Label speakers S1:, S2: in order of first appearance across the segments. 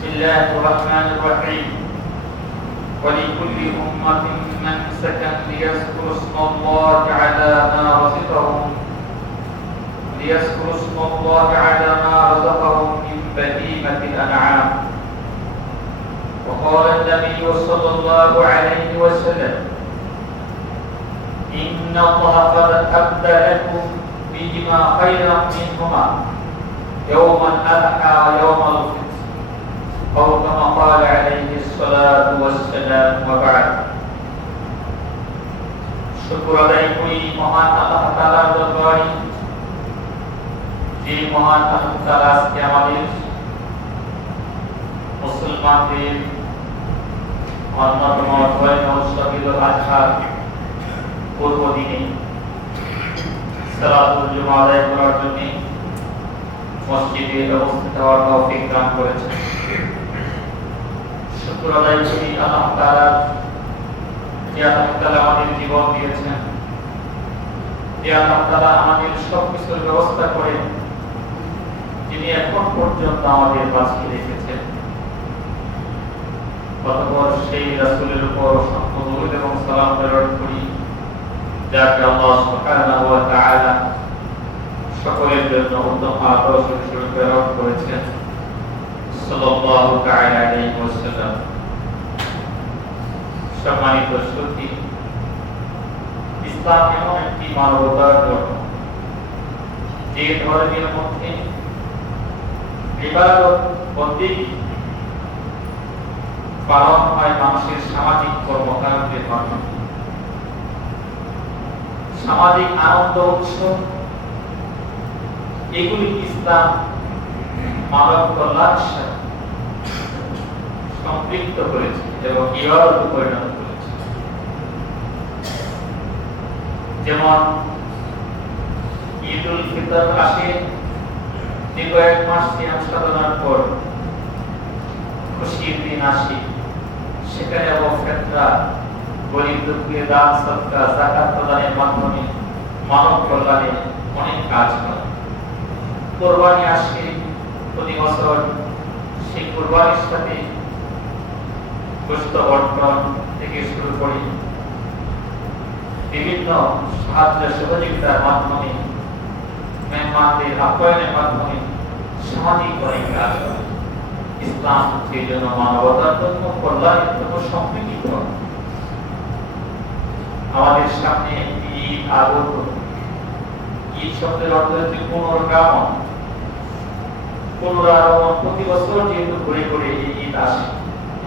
S1: بسم الله الرحمن الرحيم. ولكل أمة منسكا ليذكروا اسم الله على ما رزقهم ليذكروا اسم الله على ما رزقهم من بهيمة الأنعام. وقال النبي صلى الله عليه وسلم إن الله قد أبدى لكم بهما خيرا منهما يوم الأضحى ويوم الفطر أو كما قال عليه الصلاة والسلام وبعد শুক্র আদায় করি মহান আল্লাহ তাআলার দরবারে যে মহান আল্লাহ তাআলা আজকে আমাদের মুসলমানদের অন্যতম ধর্মীয় উৎসব ঈদ উল আজহার পূর্ব দিনে সালাতুল জুমা আদায় করার জন্য মসজিদে অবস্থিত হওয়ার তৌফিক দান করেছেন আল্লাহ তাআলা আমাদের জীবন দিয়েছেন আমাদের সব ব্যবস্থা করে যিনি এখন পর্যন্ত আমাদের বাঁচিয়ে রেখেছেন। অতঃপর সেই রাসূলের উপর সম্পদ এবং সালাম প্রেরণ করি যাকে আল্লাহ সুবহানাহু সকলের জন্য উত্তম আদর্শ প্রেরণ করেছেন। সাল্লাল্লাহু তাআলা আলাইহি ওয়াসাল্লাম। সম্মানিত সুধী ইসলাম এমন একটি মানবতার ধর্ম। যে ধর্মের মধ্যে ইবাদত বন্দেগী পালন হয় মানুষের সামাজিক কর্মকাণ্ডের মাধ্যমে। সামাজিক আনন্দ উৎসব, এগুলি ইসলাম মানব কল্যাণ সাথে সম্পৃক্ত করেছে এবং ইবাদত পরিণত করেছে। যেমন ঈদ উল ফিতর আসে, যে কয়েক মাস সিয়াম সাধনার পর খুশির দিন আসে, সেখানে আবার ফেতরা গরিব দুঃখীর দান সৎকার জাকাত প্রদানের মাধ্যমে মানব কল্যাণে অনেক কাজ করে। কোরবানি আসে প্রতি বছর, সেই কোরবানির সাথে সুস্থ বর্তন থেকে শুরু করে। বিভিন্ন সাহায্য সহযোগিতার মাধ্যমে, মেহমানদের আপ্যায়নের মাধ্যমে সামাজিক অনেক কাজ ইসলাম সেই জন্য মানবতার জন্য কল্যাণের জন্য সম্পৃক্ত আমাদের সামনে ঈদ আগত ঈদ শব্দের অর্থ হচ্ছে পুনর্গমন। পুনরাগমন প্রতি বছর যেহেতু ঘুরে ঘুরে এই ঈদ আসে।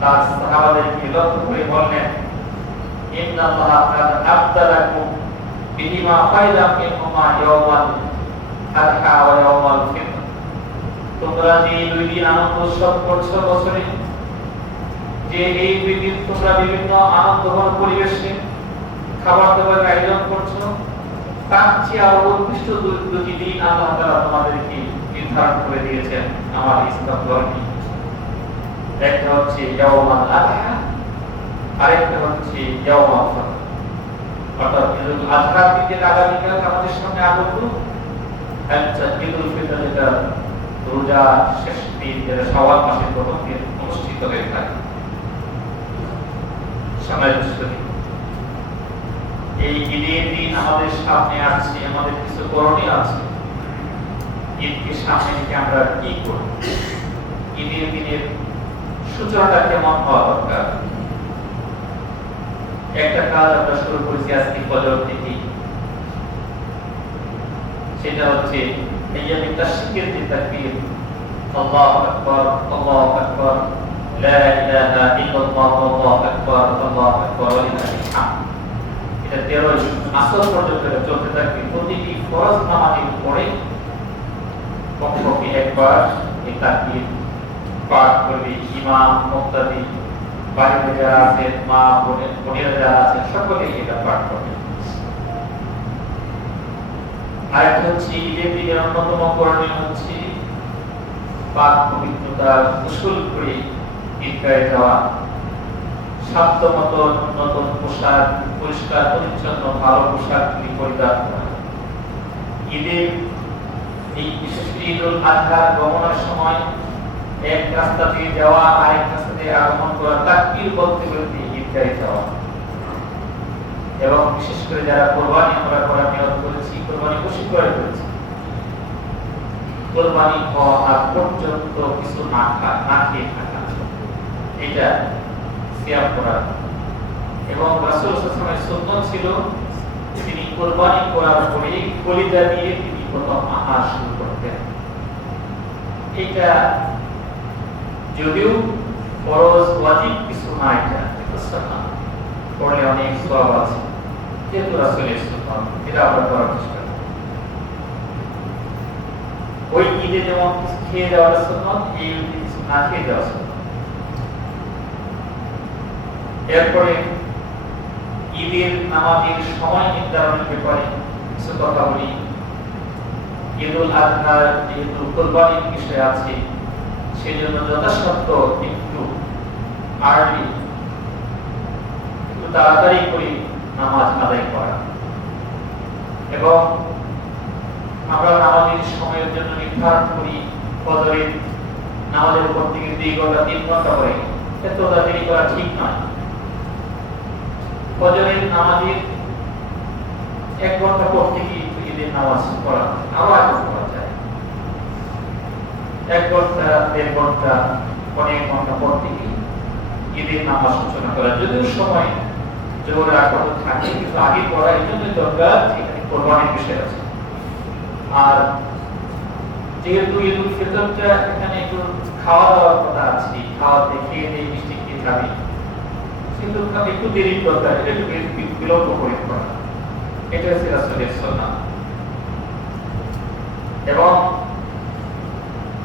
S1: তার সাহাবাদেরকে লক্ষ্য করে বললেন, ইন্না আল্লাহ কাদ মিনহুমা ওয়া ইয়াওমাল তোমরা যে দুই দিন আনন্দ উৎসব করছ বছরে, যে এই দুই দিন তোমরা বিভিন্ন পরিবেশে খাবার দাবার আয়োজন করছ, তার চেয়ে আরও উৎকৃষ্ট দুটি দিন আল্লাহ তোমাদেরকে নির্ধারণ করে দিয়েছেন আমার ইসলাম ধর্মে। একটা হচ্ছে ইয়াউমাল আদহা, আরেকটা হচ্ছে ইয়াউমাল ফিতর অর্থাৎ ঈদুল দিন যেটা আগামীকাল আমাদের সামনে আগত। একটা ঈদুল ফিতর, যেটা রোজা শেষ দিন, যেটা শাওয়াল মাসের প্রথম দিন অনুষ্ঠিত হয়ে থাকে। এই ঈদের দিন আমাদের সামনে আসছে আমাদের কিছু করণীয় আছে। ঈদকে সামনে রেখে আমরা কি করব? ঈদের দিনের সূচনাটা কেমন হওয়া দরকার একটা কাজ আমরা শুরু করেছি আজকে ফজর থেকে সেটা হচ্ছে ইয়ামি তাশকির যে তাকবীর, আল্লাহু আকবার আল্লাহু আকবার, লা ইলাহা ইল্লাল্লাহ, আল্লাহু আকবার আল্লাহু আকবার ওয়া লিল্লাহিল হামদ। এটা 13 আসর পর্যন্ত চলতে থাকবে। প্রতিটি ফরজ নামাজের পরে কমপক্ষে একবার এই তাকবীর পাঠ করবে, ইমাম, মুক্তাদি বাড়িতে যারা আছেন, মা বোনের বোনেরা যারা আছেন, সকলেই এটা পাঠ করবে। আরেকটা হচ্ছে ঈদের দিনের অন্যতম করণীয় হচ্ছে পাক পবিত্রতা কুশল করে ঈদগাহে যাওয়া সাধ্য মতো নতুন পোশাক, পরিষ্কার, পরিচ্ছন্ন, ভালো পোশাকগুলি পরিধান করা ঈদের এই বিশেষ ঈদুল আজহার গমনের সময় এক রাস্তা দিয়ে যাওয়া, আরেক রাস্তা দিয়ে আগমন করা, তাকবীর বলতে বলতে ঈদগাহে এবং বিশেষ করে যারা কোরবানি আমরা করার নিয়ত করেছি, কোরবানি খুশি করে করেছি কোরবানি হওয়া পর্যন্ত কিছু না খা, না খেয়ে থাকা। এটা সিয়াম করা। এবং রাসূল সাল্লাল্লাহু সুন্নত ছিল, তিনি কোরবানি করার পরে কলিজা দিয়ে তিনি প্রথম আহার শুরু করতেন। এটা যদিও ফরজ ওয়াজিব কিছু পড়লে অনেক আছে। যেহেতু এটা আমরা করার চেষ্টা ওই ঈদে যেমন খেয়ে এই কিছু না খেয়ে এরপরে ঈদের নামাজের সময় নির্ধারণের ব্যাপারে কিছু কথা বলি। ঈদুল আজহার যেহেতু কোরবানির বিষয় আছে সেজন্য যথাসাধ্য একটু আর্লি একটু তাড়াতাড়ি করে নামাজ আদায় করা। এবং আমরা নামাজের সময়ের জন্য নির্ধারণ করি ফজরের নামাজের উপর থেকে দুই ঘণ্টা, তিন ঘণ্টা করে। এত দেরি করা ঠিক নয়। ফজরের নামাজের এক ঘণ্টা পর থেকে নামাজ পড়া, আবার এক ঘণ্টা, দেড় ঘণ্টা, অনেক ঘণ্টা পর থেকে ঈদের নামাজ সূচনা করা যদিও সময় জোর আগ্রহ থাকে, কিন্তু আগে পড়া এই জন্য দরকার এখানে কোরবানির বিষয় আছে। আর যেহেতু ঈদ উল ফিতরটা এখানে একটু খাওয়া দাওয়ার কথা আছে খাওয়াতে খেয়ে দিয়ে মিষ্টি খেয়ে খাবি কিন্তু একটু দেরি দরকার, এটা একটু বিলম্ব করে করা। এটা হচ্ছে রাসূলের সুন্নাহ। এবং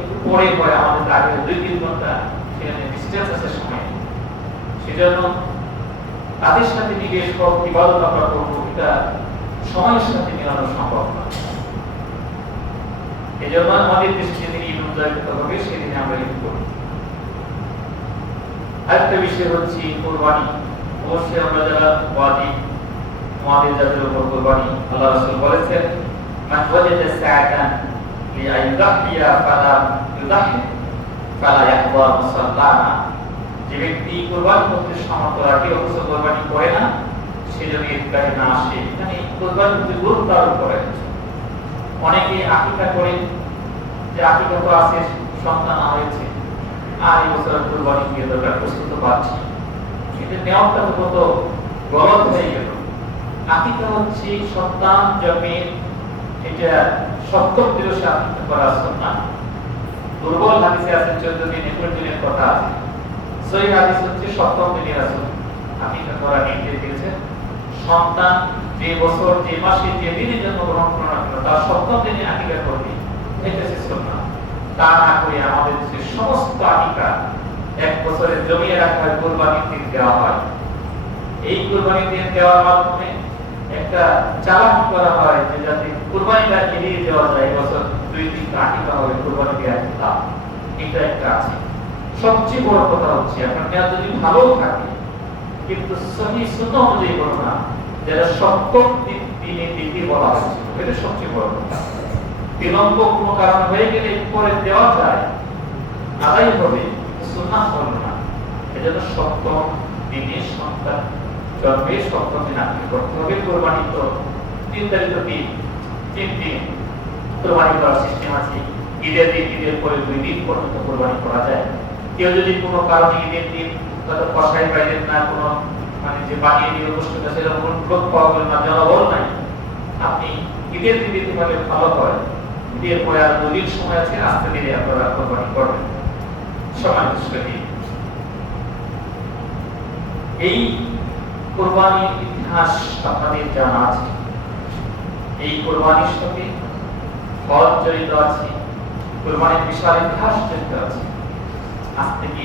S1: একটু পরে হয় আমাদের সময়। সেজন্য তাদের সাথে এটা সময়ের সাথে মেলানো সম্ভব নয় এই জন্য আমাদের দেশে ঈদ হবে, সেদিনে আমরা ঈদ করি আরেকটা বিষয় হচ্ছে কোরবানি। অবশ্যই আমরা যারা উপর কোরবানি আল্লাহ বলেছেন ফালা ফালা মুসাল্লানা যে ব্যক্তি কোরবানি করতে সামর্থ্য রাখে কোরবানি করে না, সে যদি ঈদগাহে না আসে মানে কোরবানি গুরুত্ব আরোপ করে। অনেকে আকিকা করে, যে আকিকা তো আছে সন্তান হয়েছে। আর এই বছর কোরবানি দিয়ে দরকার, প্রস্তুত পাচ্ছি। এটা নেওয়াটা তো কত গলত হয়ে গেল। আকিকা হচ্ছে সন্তান জন্মের এটা সপ্তম দিবসে আকিকা করা সন্তান। দুর্বল হাদিসে আছে, চোদ্দ দিন একুশ দিনের কথা আছে। সহি হাদিস হচ্ছে সপ্তম দিনে রাসূল। আকিকা করা নির্দেশ দিয়েছে। সন্তান যে বছর, যে মাসে যে দিনে জন্মগ্রহণ করো না কেন তার সপ্তম দিনে আকিকা করবে, এটা হচ্ছে সুন্নাহ। তা না করে আমাদের যে সমস্ত আকিকা এক বছরে জমিয়ে রাখা হয়, কোরবানির দিন দেওয়া হয়। এই কোরবানির দিন দেওয়ার মাধ্যমে একটা চালান করা হয় যে যাতে কোরবানিটা এড়িয়ে দেওয়া যায় বছর দুই দিন কাটিতে হবে কোরবানি দেওয়ার দাম এটা একটা আছে। সবচেয়ে বড় কথা হচ্ছে, আপনার যদি ভালো থাকে, কিন্তু সহি সুন্নত অনুযায়ী বলো না যেটা সপ্তম দিন দিতে বলা হয়েছিল। এটা সবচেয়ে বড় বিলম্ব কোনো কারণ হয়ে গেলে পরে দেওয়া যায়। আদায় হবে সুন্নাহ হল না। এজন্য সপ্তম দিনে সন্তান। জন্মে সপ্তম দিন আপনি করতে হবে। কোরবানি তো নির্ধারিত দিন তিন। দিন কোরবানি করার সিস্টেম আছে। ঈদের দিন, ঈদের পরে দুই দিন পর্যন্ত কোরবানি করা যায়। কেউ যদি কোনো কারণে ঈদের দিন হয়তো কষাই পাইলেন না, কোনো মানে যে বানিয়ে দিয়ে অনুষ্ঠান সেরকম কোনো লোক পাওয়া গেল না জনবল নাই। আপনি ঈদের দিন পারলে ভালো হয় ঈদের পরে আর দুদিন সময় আছে, আস্তে ধীরে আপনারা কোরবানি করবেন। সমান এই কোরবানির ইতিহাস আপনাদের জানা আছে। এই কোরবানির সাথে হজ জড়িত আছে। কোরবানির বিশাল ইতিহাস জড়িত আছে। আজ থেকে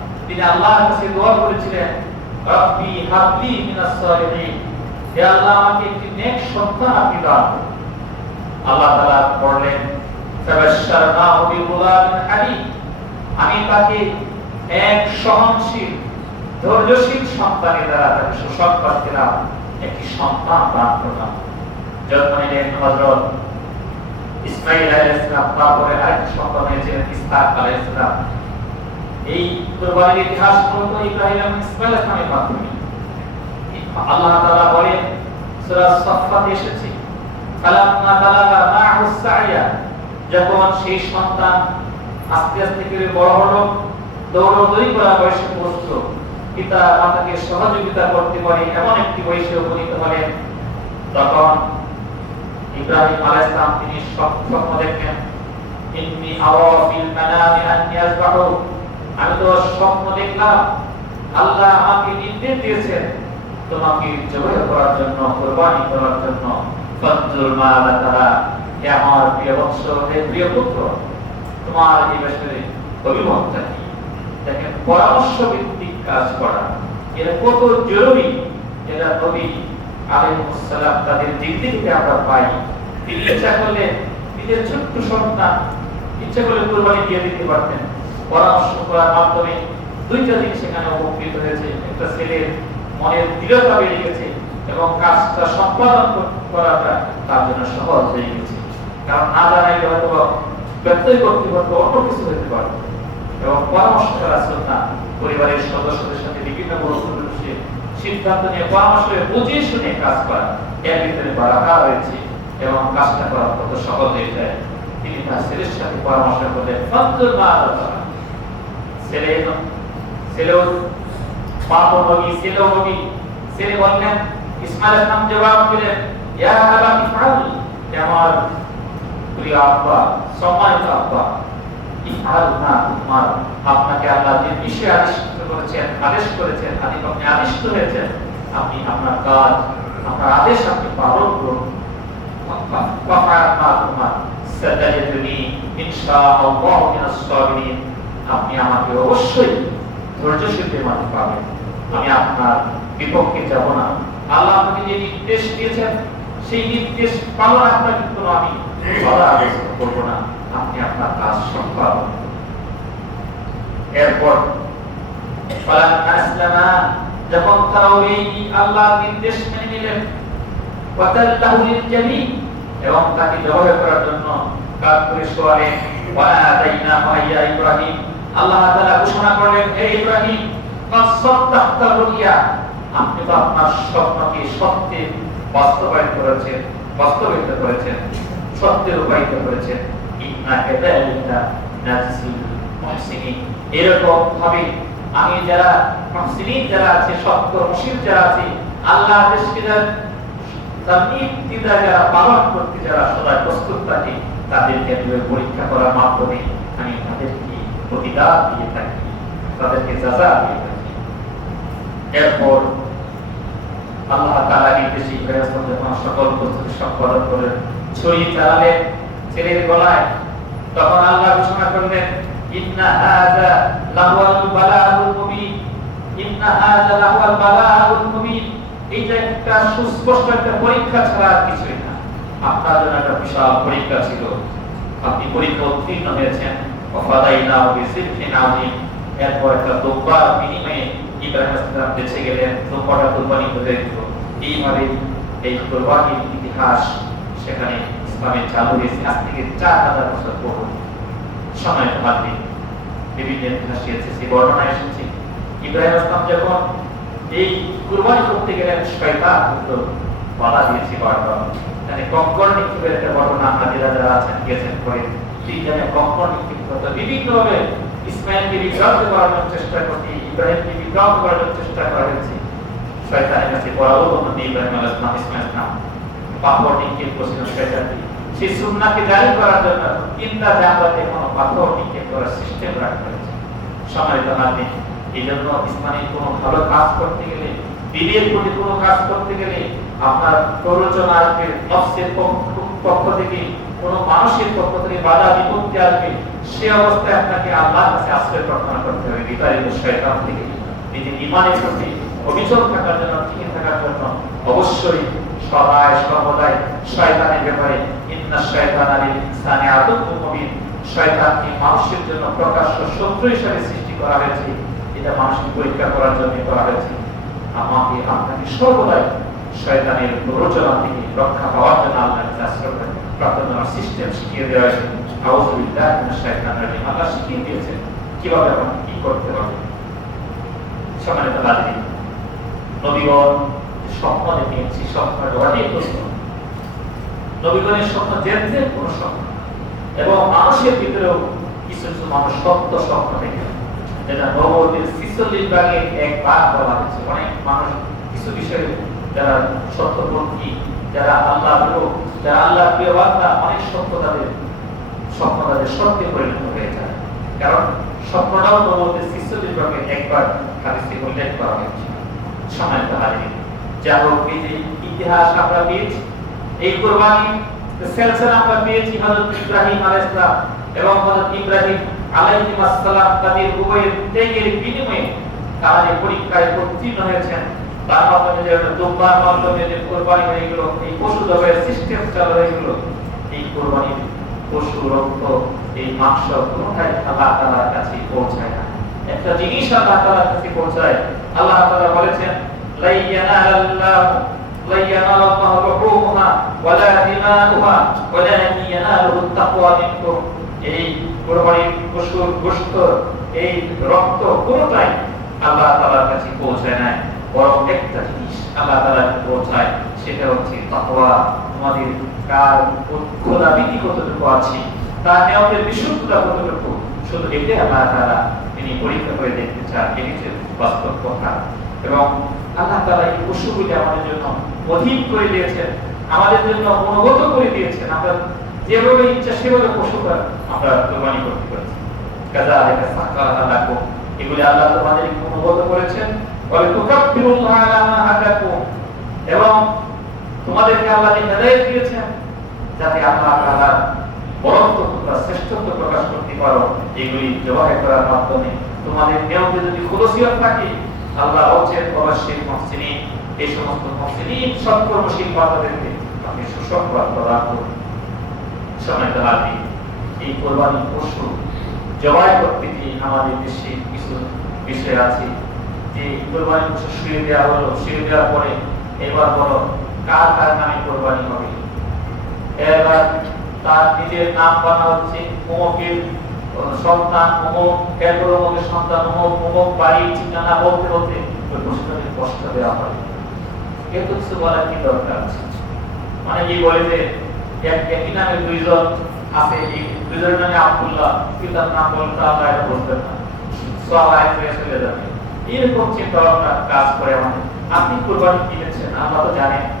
S1: তিনি আল্লাহর কাছে দোয়া করেছিলেন, রব্বি হাবলি মিনাস সালিহিন। হে আল্লাহ, আমাকে একটি নেক সন্তান আপনি দান। আল্লাহ তাআলা বললেন, ফাবাশশারনাহু বিগুলামিন হালিম। আমি তাকে এক সহনশীল, ধৈর্যশীল সন্তানের দ্বারা তাকে সুসংবাদ দিলাম, একটি সন্তান দান করলাম। জন্ম নিলেন হযরত ইসমাইল আলাইহিস সালাম তারপরে আরেক সন্তান হয়েছিলেন, ইসহাক আলাইহিস সালাম এই কোরবানির ইতিহাস মূলত ইব্রাহিম ইসমাইল ইসলামের মাধ্যমে। আল্লাহ তাআলা বলেন, সূরা সাফফাতে এসেছে। ফালাম্মা বালাগা মা'হু সাইয়া। যখন সেই সন্তান আস্তে আস্তে করে বড় হলো, দৌড়দৌড়ি করা বয়সে পৌঁছলো, পিতা মাতাকে সহযোগিতা করতে পারে এমন একটি বয়সে উপনীত হলেন। তখন ইব্রাহিম আলাইহিস সালাম তিনি স্বপ্ন দেখেন। ইন্নী আওয়া ফিল মানামি আন্নী আযবাহু। আমি তো স্বপ্ন দেখলাম। আল্লাহ আমাকে নির্দেশ দিয়েছেন তোমাকে জবাই করার জন্য, কুরবানি করার জন্য। তারা আমার প্রিয় বৎস, হে প্রিয় পুত্র, তোমার এই অভিমতটা কি? দেখেন পরামর্শ ভিত্তিক কাজ করা। এটা কত জরুরি? এটা নবী আলাইহিস তাদের জিন্দি থেকে আমরা পাই। ইচ্ছা করলে নিজের ছোট্ট সন্তান ইচ্ছা করলে কুরবানি দিয়ে দিতে পারতেন। পরামর্শ করার মাধ্যমে দুইটা দিন সেখানে উপকৃত হয়েছে। একটা ছেলের মনের দৃঢ়তা বেড়ে গেছে এবং কাজটা সম্পাদন করাটা তার জন্য সহজ হয়ে গেছে। কারণ না জানাইলে হয়তো ব্যত্যয় করতে পারতো অন্য কিছু হতে পারতো। এবং পরামর্শ করা শ্রদ্ধা পরিবারের সদস্যদের সাথে বিভিন্ন বসে সিদ্ধান্ত নিয়ে পরামর্শ বুঝিয়ে শুনে কাজ করা। এর ভিতরে বারাকা রয়েছে এবং কাজটা করা কত সহজ হয়ে যায়। তিনি তার ছেলের সাথে পরামর্শ করলেন ফজল মা ছেলে ছেলেও বাপ নবী ছেলেও নবী ছেলে বললেন ইসমাইল ইসলাম জবাব দিলেন ইয়া আবা ইফআল হে আমার প্রিয় আব্বা সম্মানিত আব্বা ইফআল না তোমার আপনাকে আল্লাহ যে বিষয়ে আদিষ্ট করেছেন আদেশ করেছেন আদি আপনি আদিষ্ট হয়েছেন আপনি আপনার কাজ আপনার আদেশ আপনি পালন করুন وفعل ما তোমার ستجدني إن شاء الله من الصابرين আপনি আমাকে অবশ্যই ধৈর্যশীলদের মাঝে পাবেন। আমি আপনার বিপক্ষে যাব না। আল্লাহ আপনাকে যে নির্দেশ দিয়েছেন, সেই নির্দেশ পালন আপনার কিন্তু আমি করব না। আপনি আপনার কাজ সম্পাদন এরপর যখন তারা এই আল্লাহর নির্দেশ মেনে নিলেন এবং তাকে জবাই করার জন্য কাজ করে শোয়ালেন ইব্রাহিম। আল্লাহ তাআলা ঘোষণা করলেন, হে ইব্রাহিম কসদ্দাক্তা রুইয়া আপনি তো আপনার স্বপ্নকে সত্যে বাস্তবায়ন করেছেন, বাস্তবায়িত করেছেন, সত্যে রূপায়িত করেছেন। ইন্না কাযালিকা নাজসিল মুহসিনিন। এরকম ভাবে আমি যারা মুসলিম যারা আছে সৎ কর্মশীল যারা আছে আল্লাহ আদেশকে যারা দিদা যারা পালন করতে যারা সদা প্রস্তুত থাকে, তাদেরকে পরীক্ষা করার মাধ্যমে আমি দিয়ে থাকি, তাদেরকে যাজা দিয়ে এরপর আল্লাহ তাআলা নির্দেশে ইব্রাহিম যখন সকল প্রস্তুতি সম্পাদন করে ছড়ি চালালেন ছেলের গলায়, তখন আল্লাহ ঘোষণা করলেন, ইন্না হাযা লাহুয়াল বালাগুল মুবিন, ইন্না হাযা লাহুয়াল বালাগুল মুবিন। এই যে একটা সুস্পষ্ট একটা পরীক্ষা ছাড়া আর কিছুই না। আপনার জন্য একটা বিশাল পরীক্ষা ছিল। আপনি পরীক্ষা উত্তীর্ণ হয়েছেন। ওয়াফাদাইনা বিসিফিন আযীম এরপর একটা দোব্বার বিনিময়ে ইব্রাহিম ইসলাম বেঁচে গেলেন দোব্বাটা কোরবানিত হয়ে গেল এইভাবে এই কোরবানির ইতিহাস সেখানে ইসলামে চালু হয়েছে। আজ থেকে চার হাজার বছর পূর্ব। সময় মাধ্যমে বিভিন্ন ইতিহাসে এসেছে বর্ণনা এসেছে। ইব্রাহিম ইসলাম যখন এই কুরবানি করতে গেলেন, শয়তান কিন্তু বাধা দিয়েছে বারবার। মানে কঙ্কর নিক্ষেপের একটা ঘটনা হাজিরা যারা আছেন, গেছেন করে তিনজনে কঙ্কর নিক্ষেপ বিভিন্নভাবে ইসমাইলকে বিভ্রান্ত করানোর চেষ্টা করতে ইব্রাহিমকে বিভ্রান্ত করানোর চেষ্টা করা ইব্রাহিম জারি করার জন্য সিস্টেম হয়েছে। ভালো কাজ করতে গেলে কাজ করতে গেলে, আপনার প্ররোচনা আসবে পক্ষ থেকে কোনো মানুষের পক্ষ থেকে বাধা বিপত্তি আসবে। সে অবস্থায় আপনাকে আল্লাহর কাছে আশ্রয় প্রার্থনা করতে হবে বিতাড়িত শয়তান থেকে। নিজের ইমানের প্রতি অবিচল থাকার জন্য টিকে থাকার জন্য অবশ্যই সদায় সর্বদাই শয়তানের ব্যাপারে ইন্না শয়তান আলিল ইনসানি আদুব্বুন মুবিন। শয়তানকে মানুষের জন্য প্রকাশ্য শত্রু হিসেবে সৃষ্টি করা হয়েছে। এটা মানুষকে পরীক্ষা করার জন্য করা হয়েছে। আমাকে আপনাকে সর্বদাই শয়তানের প্ররোচনা থেকে রক্ষা পাওয়ার জন্য আল্লাহর কাছে আশ্রয় প্রার্থনার সিস্টেম শিখিয়ে দেওয়া হয়েছে। আউযুবিল্লাহ মিনাশ শাইতানির রাজিম আল্লাহ শিখিয়ে দিয়েছেন? কীভাবে আমাকে কি করতে হবে? সম্মানিত হাজিরিন নবীগণ স্বপ্ন দেখিয়েছি, স্বপ্নের অনেক প্রশ্ন। নবীগণের স্বপ্ন জেনতে কোন স্বপ্ন এবং মানুষের ভিতরেও কিছু কিছু মানুষ সত্য স্বপ্ন দেখে। যেটা নবতীর ছিচল্লিশ ভাগে এক ভাগ বলা হয়েছে। অনেক মানুষ কিছু বিষয়ে যারা সত্যপন্থী, যারা আল্লাহ যারা আল্লাহ প্রিয় বান্দা, অনেক সত্য তাদের স্বপ্ন তাদের সত্যে পরিণত হয়ে যায়। কারণ স্বপ্নটাও নবতীর ছিচল্লিশ ভাগে একবার হাদিসে উল্লেখ করা হয়েছে সময় তো হারিয়ে যা হোক যে ইতিহাস আমরা পেয়েছি, এই কোরবানি সেলসেল আমরা পেয়েছি হযরত ইব্রাহিম আলাইহিস সালাম এবং হযরত ইব্রাহিম আলাইহিস সালাম তাদের উভয়ের ত্যাগের বিনিময়ে তারা যে পরীক্ষায় উত্তীর্ণ হয়েছেন। তার মাধ্যমে যে দুম্বার মাধ্যমে যে কোরবানি হয়ে গেল, এই পশু জবাইয়ের সিস্টেম চালু হয়ে গেল, এই কোরবানির পশু রক্ত এই মাংস কোনটাই আল্লাহ তাআলার কাছে পৌঁছায় না? একটা জিনিস আল্লাহ তাআলার কাছে পৌঁছায়, আল্লাহ তাআলা বলেছেন পশুর রক্ত কোনটাই আল্লাহ কাছে পৌঁছায় না বরং একটা জিনিস আল্লাহ তাআলার পৌঁছায়, সেটা হচ্ছে তাকওয়া। তোমাদের কার খোদা বিধি, কতটুকু আছে তার নিয়মের বিশুদ্ধতা কতটুকু? শুধু এটাই আল্লাহ তাআলা তিনি পরীক্ষা করে দেখতে চান এটি বাস্তব কথা। এবং আল্লাহ তাআলা এই পশুগুলি আমাদের জন্য অধীন করে দিয়েছেন, আমাদের জন্য অনুগত করে দিয়েছেন। আমরা যেভাবে ইচ্ছা সেভাবে পশু আমরা কোরবানি করতে পারছি। কাজা আলাইকা সাকারা লাকুম। এগুলি আল্লাহ তোমাদের অনুগত করেছেন। বলে তুকাব্বিরুল্লাহ আলা মা এবং তোমাদেরকে আল্লাহ হেদায়েত দিয়েছেন যাতে আল্লাহ তাআলা বরত্ব তোমরা শ্রেষ্ঠত্ব প্রকাশ করতে পারো, এগুলি জবাহে করার মাধ্যমে। তোমাদের নিয়মে যদি খুলসিয়ত থাকে, আল্লাহ বলছেন অবশ্যই মহসিনী এই সমস্ত মহসিনী সৎকর্মশীল বান্দাদেরকে আপনি সুসংবাদ প্রদান করুন। সময় দাঁড়াবি এই কোরবানি পশু জবাই করতে আমাদের দেশে কিছু বিষয় আছে। যে কোরবানি পশু শুয়ে দেওয়া হলো, শুয়ে দেওয়ার পরে এবার বলো কার কার নামে কোরবানি হবে এবার তার নিজের নাম হচ্ছে অমুকের সন্তান অমুক অমুকের সন্তান অমুক অমুক বাড়ি ঠিকানা ওই কষ্ট দেওয়া হয়। কিছু বলার কি দরকার আছে? বলে যে এক একই নামে দুইজন আছে দুইজনের নামে আব্দুল্লাহ পিতার নাম বলতে আমরা এটা বলতে না। সব আয় হয়ে চলে যাবে। এরকম চিন্তা ভাবনা কাজ করে আমাদের। আপনি কোরবানি কিনেছেন, আল্লাহ তো জানেন।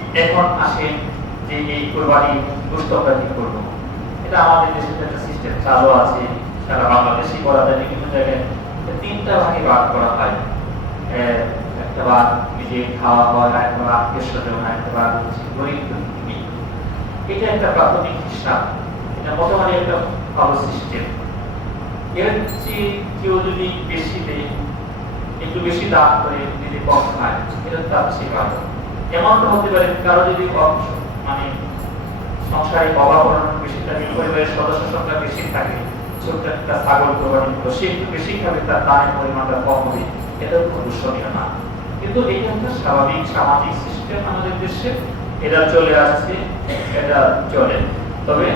S1: এখন আসে যে এই কোরবানি কি করব। এটা আমাদের দেশে একটা সিস্টেম চালু আছে, সারা বাংলাদেশই করা যায়, বিভিন্ন জায়গায়। তিনটা ভাগে ভাগ করা হয়। একটা ভাগ নিজে খাওয়া হয় একটা ভাগ আত্মীয় স্বজন একটা ভাগ হচ্ছে গরিব এটা একটা প্রাথমিক হিসাব। এটা মোটামুটি একটা ভালো সিস্টেম এর চেয়ে কেউ যদি বেশি দেয়, একটু বেশি দাম করে যদি কম খায়, এটা তার চেয়ে ভালো। এমনটা হতে পারে কারও যদি মানে সংসারে বেশি থাকে, পরিবারের সদস্য সংখ্যা বেশি থাকে, ছোট্ট একটা ছাগল সে একটু বেশি খাবে, তার পরিমাণটা কম হবে এটা না। কিন্তু একটা স্বাভাবিক সামাজিক সিস্টেম আমাদের দেশে, এটা চলে আসছে, এটা চলে। তবে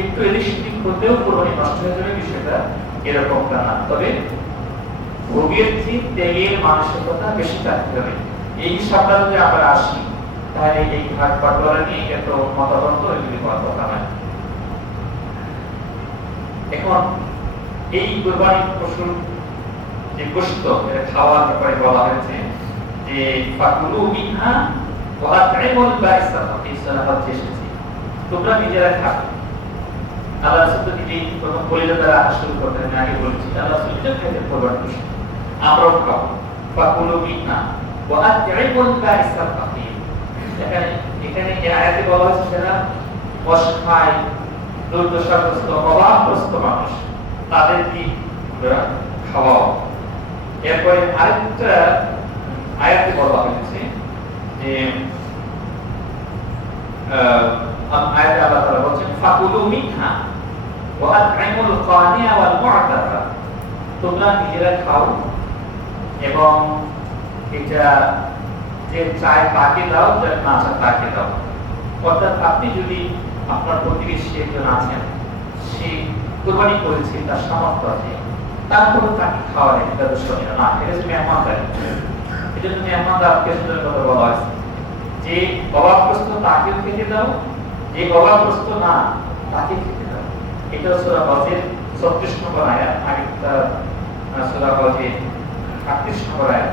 S1: একটু এদিক সেদিক হতেও কোরবানি নষ্ট হয়ে যাবে, বিষয়টা এরকমটা না। তবে ভোগের ঠিক ত্যাগের মানসিকতা বেশি থাকতে হবে। এই হিসাবটা যদি আমরা আসি, তাহলে এই ভাগ বাটোয়ারা নিয়ে এত মতামত এগুলি করার কথা নয় এখন এই কোরবানি পশুর যে গোশত, এটা খাওয়ার ব্যাপারে বলা হয়েছে যে, ফাকুলু মিনহা ওয়া তাইমুল বাইসাফা এই সালাহাত এসেছে। তোমরা নিজেরা খাবে। আল্লাহ রাসূল তো নিজেই প্রথম বলিলে তারা শুরু করতেন আমি আগে বলেছি, আল্লাহ রাসূল নিজে খেতে কোরবানি আমরাও খাব। ফাকুলু মিনহা ওয়া তাইমুল বাইসাফা এখানে এখানে যে আয়াতে বলা হয়েছে সেটা অসহায়, দুর্দশাগ্রস্ত অভাবগ্রস্ত মানুষ, তাদের কি খাওয়াও এরপরে আরেকটা আয়াতে বলা হয়েছে যে আয়াতে তোমরা নিজেরা খাও এবং এটা যে চায় তাকে দাও, যে না চায় তাকে দাও। অর্থাৎ আপনি যদি আপনার প্রতিবেশী একজন আছেন, সে কোরবানি করেছে, তার সামর্থ্য আছে তারপরে তাকে খাওয়া এটা দর্শনীয় না। এটা হচ্ছে মেহমানদারি। এটা জন্য মেহমানদার আত্মীয় কথা বলা হয়েছে। যে অভাবগ্রস্ত তাকেও খেতে দাও, যে অভাবগ্রস্ত না, তাকে খেতে দাও। এটা সুরা হজের ছত্রিশ নম্বর আয়াত আগে সুরা হজের আটত্রিশ নম্বর আয়াত।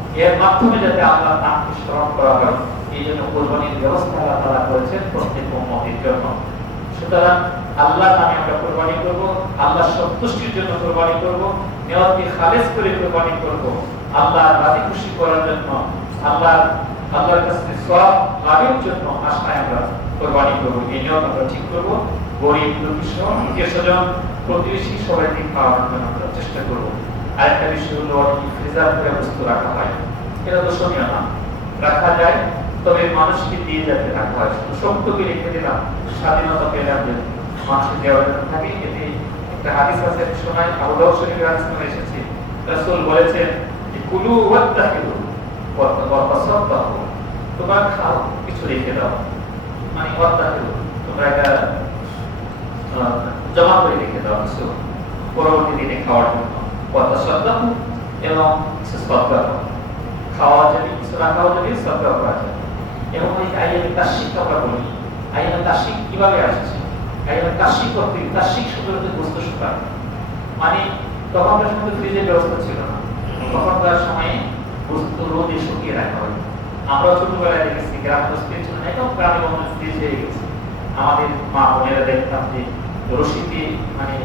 S1: এর মাধ্যমে যাতে আল্লাহর নামকে স্মরণ করা হয় এই জন্য কোরবানির ব্যবস্থা আল্লাহ তাআলা করেছেন প্রত্যেক উম্মতের জন্য। সুতরাং আল্লাহর নামে আমরা কোরবানি করব, আল্লাহ সন্তুষ্টির জন্য কোরবানি করব নিয়তকে খালেস করে কোরবানি করব, আল্লাহ রাজি খুশি করার জন্য, আল্লাহ, আল্লাহর কাছে সব লাভের জন্য আশায় আমরা কোরবানি করব, এই নিয়ত আমরা ঠিক করব। গরিব দুঃখী স্বজন প্রতিবেশী সবাইকে খাওয়ানোর জন্য আমরা চেষ্টা করব। আরেকটা বিষয় হলো ফ্রিজার করে বস্তু রাখা হয়। এটা দর্শনীয় না। রাখা যায়, তবে মানুষকে দিয়ে যাতে রাখা হয়। শুধু শক্তকে রেখে দিলাম, স্বাধীনতা পেলাম যে মানুষের দেওয়ার থাকে। এতে একটা হাদিস আছে শোনায় আবু দাউদ শরীফের হাদিস মনে এসেছে। রাসূল বলেছেন যে, কুলু ওয়াত্তাকিলু ওয়াতাসাদ্দাকু তোমরা খাও, কিছু রেখে দাও। মানে ওয়াত্তাকিলু তোমরা এটা জমা করে রেখে দাও পরবর্তী দিনে খাওয়ার জন্য। ওয়াতাসাদ্দাকু এবং সদকা খাওয়া কিছু রাখাও যদি সদকা করা যায়। এবং ওই আইএম তাসিক আমরা বলি। আইএম তাসিক কীভাবে আসছে? আইএম তাসিক করতে তাসিক শুধু বস্তু শুকান মানে তখনকার সময় ফ্রিজের ব্যবস্থা ছিল না। তখনকার সময়ে বস্তু রোদে শুকিয়ে রাখা হয় আমরা ছোটবেলায় দেখেছি গ্রাম বস্তি ছিল না, একদম গ্রামে গঞ্জে ফ্রিজ হয়ে গেছে। আমাদের মা বোনেরা দেখতাম যে রশিতে মানে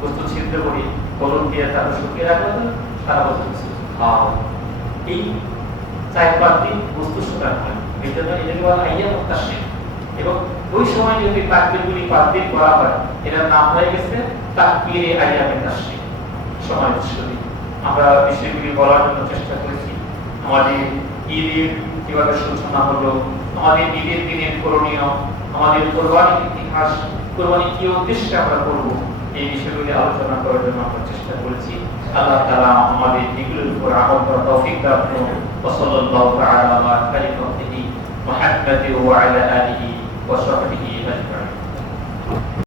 S1: বস্তু ছিদ্র করে দিয়ে তারপর শুকিয়ে এই বস্তু হয়। এই জন্য এটাকে বলা আইয়া এবং ওই সময় যদি করা হয় নাম হয়ে গেছে আইয়া সময় আমরা বিষয়গুলি বলার জন্য চেষ্টা করেছি। আমাদের ঈদের কীভাবে সূচনা হলো, আমাদের ঈদের দিনের করণীয়, আমাদের কোরবানির ইতিহাস কোরবানি কি উদ্দেশ্যে আমরা করব এই বিষয়গুলি আলোচনা করার জন্য আমরা চেষ্টা করেছি আল্লাহ তাআলা আমাদের এগুলোর উপর আমল করার তৌফিক দান করুন وصلى الله تعالى على خير خلقه محمد وعلى اله وصحبه